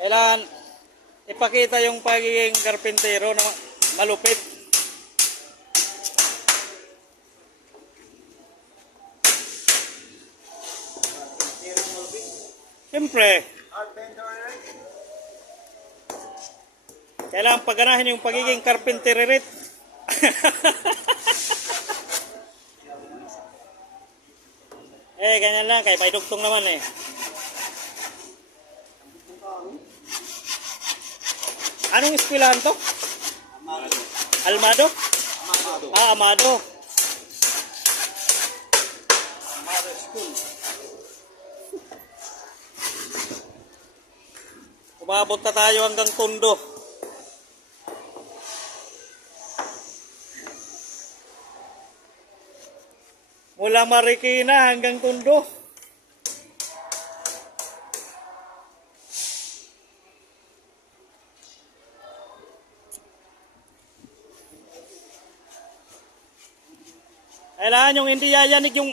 Kailangan ipakita yung pagiging karpintero na ma- malupit. Siyempre, kailangan pagganahin yung pagiging karpinteririt. eh, ganyan lang. Kaya may dugtong naman eh. Anong eskwelahan to? Almado? Ah, Amado. Umabot na tayo hanggang tundo. Mula Marikina hanggang tundo. Kailangan yung hindi yayanig yung...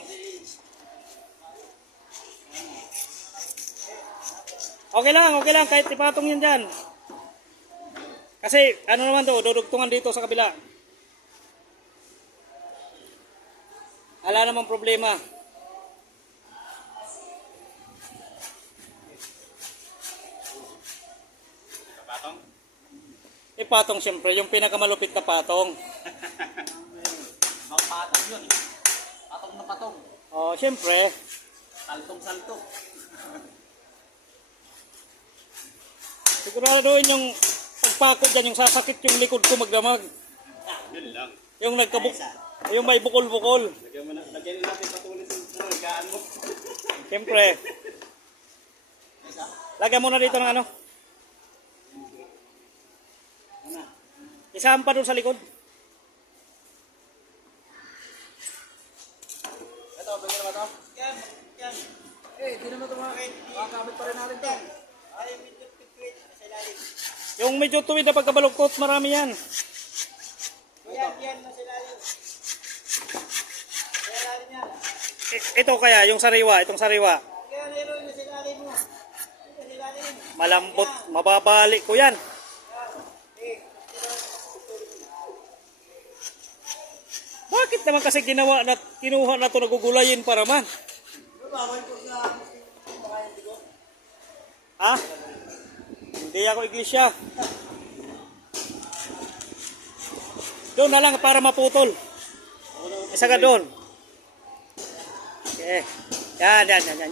Okay lang, okay lang. Kahit ipatong yan dyan. Kasi ano naman to, dudugtungan dito sa kabila. Wala namang problema. Patong? Ipatong siyempre, yung pinakamalupit na patong. Patong yun. Patong na patong. Oh, siyempre, Saltong-salto. siguraduhin yung pagpako dyan, yung sasakit yung likod ko magdamag. Yun lang. Yung nagkabuk, yung may bukol-bukol. Lagyan mo na, lagyan natin patuloy sa nagkaan mo. Siyempre. Lagyan mo na dito ng ano. Isahan pa doon sa likod. Pwede na ba ito? Yan, yan. Eh, di naman ito mga makakamit pa rin natin ito. Ay, medyo pitwit sa ilalim. Yung medyo tuwid na pagkabaluktot, marami yan. Yan, yan, nasa ilalim. Sa ilalim yan. Ito kaya, yung sariwa, itong sariwa. Kaya meron nasa ilalim mo. Malambot, mababali ko yan. Bakit naman kasi ginawa na, kinuha na to nagugulayin para man? Ha? Hindi ako iglesia. Doon na lang para maputol. Isa ka doon. Okay. Yan, yan, yan, yan.